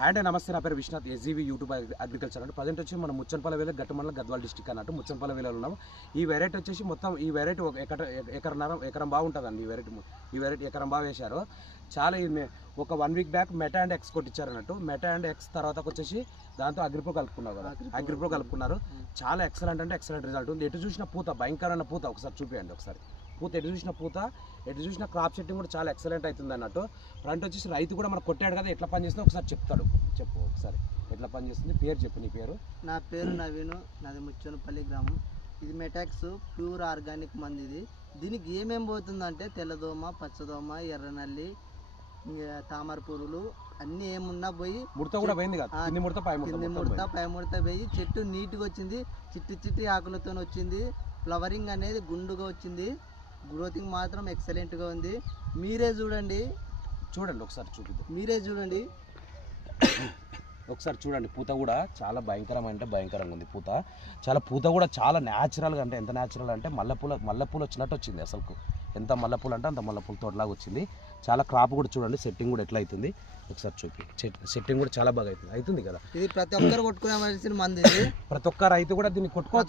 Hi అండి, నమస్తే. నా పేరు విశ్వనాథ్, ఎస్జీవి యూట్యూబ్ అగ్రికల్చర్ అంటే ప్రజెంట్ వచ్చి మనం ముచ్చనపల్లి వేల గట్టుమండలం గద్వాల డిస్టిక్ అన్నట్టు ముచ్చనపల్లి వేలలో ఉన్నాం. ఈ వెరైటీ వచ్చేసి మొత్తం ఈ వెరైటీ ఒక ఎకరం బాగుంటుందండి. ఈ వెరైటీ ఎకరం బాగా వేశారు. చాలా ఒక 1 week back Meta and X కొట్టించారు అన్నట్టు. మెటా అండ్ ఎక్స్ తర్వాత వచ్చేసి దాంతో అగ్రిప్రో కలుపుకున్నారు కదా, అగ్రిప్రో కలుపుకున్నారు. చాలా ఎక్సలెంట్ అంటే ఎక్సలెంట్ రిజల్ట్ ఉంది. ఎటు చూసిన పూత భయంకరమైన పూత. ఒకసారి చూపించండి ఒకసారి పూత, ఎటు చూసిన పూత, ఎటు చూసిన క్రాప్ సెట్టింగ్ కూడా చాలా ఎక్సలెంట్ అవుతుంది అన్నట్టు. ఫ్రంట్ వచ్చేసి రైతు కూడా మనకు కొట్టాడు కదా, ఎట్లా పనిచేస్తుందో ఒకసారి చెప్తాడు. చెప్పు ఒకసారి ఎట్లా పనిచేస్తుంది. పేరు చెప్పు, నీ పేరు? నా పేరు నవీను, నాది ముచ్చనపల్లి గ్రామం. ఇది మెటాక్స్ ప్యూర్ ఆర్గానిక్ మంది. దీనికి ఏమేమి పోతుందంటే తెల్లదోమ, పచ్చదోమ, ఎర్రనల్లి, తామర పురుగులు అన్నీ ఏమున్నా పోయి ముడత కూడా పోయింది కదా, కింది ముడత పై ముడత పోయి చెట్టు నీట్గా వచ్చింది. చిట్టి ఆకులతో వచ్చింది. ఫ్లవరింగ్ అనేది గుండుగా వచ్చింది. గ్రోతింగ్ మాత్రం ఎక్సలెంట్గా ఉంది. మీరే చూడండి ఒకసారి చూపిద్దాం. మీరే చూడండి ఒకసారి చూడండి. పూత కూడా చాలా భయంకరంగా ఉంది. పూత కూడా చాలా న్యాచురల్గా, అంటే ఎంత న్యాచురల్ అంటే మల్లెపూలు వచ్చినట్టు వచ్చింది. అసలు ఎంత మల్లెపూలు అంటే అంత మల్లెపూల తోటలాగా వచ్చింది. చాలా క్రాప్ కూడా చూడండి, సెట్టింగ్ కూడా ఎట్లా అవుతుంది ఒకసారి చూపి. సెట్టింగ్ కూడా చాలా బాగా అవుతుంది కదా. ఇది ప్రతి ఒక్కరు కొట్టుకునే మంది. ప్రతి ఒక్క రైతు కూడా దీన్ని కొట్టుకోవచ్చు.